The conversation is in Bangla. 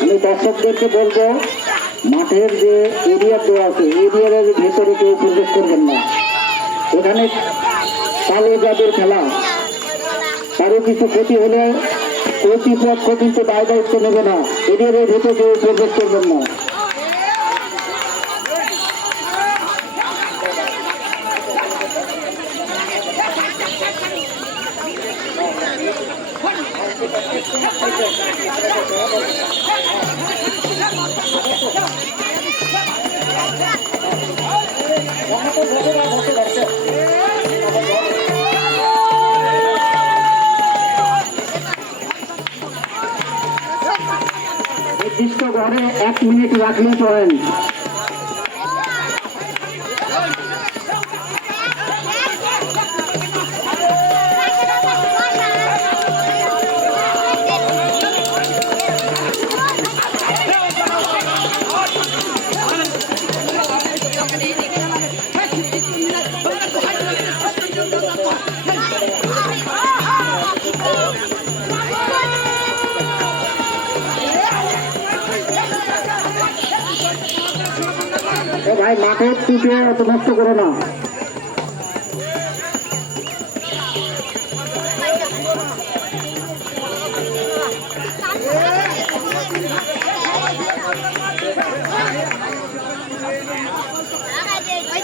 আমি দর্শকদেরকে বলবো, মাঠের যে এরিয়া দেওয়া আছে এরিয়ার ভেতরে কেউ প্রবেশ করবেন না। এখানে কালো জাদুর খেলা, কারো কিছু ক্ষতি হলে কর্তৃপক্ষ কিন্তু দায় দায়িত্ব নেবে না। এরিয়ার ভেতরে কেউ প্রবেশ করবেন না। নির্দিষ্ট ঘরে 1 মিনিট রাখলে চলেন। ভাই মাঠের টুটে অত নষ্ট করো না।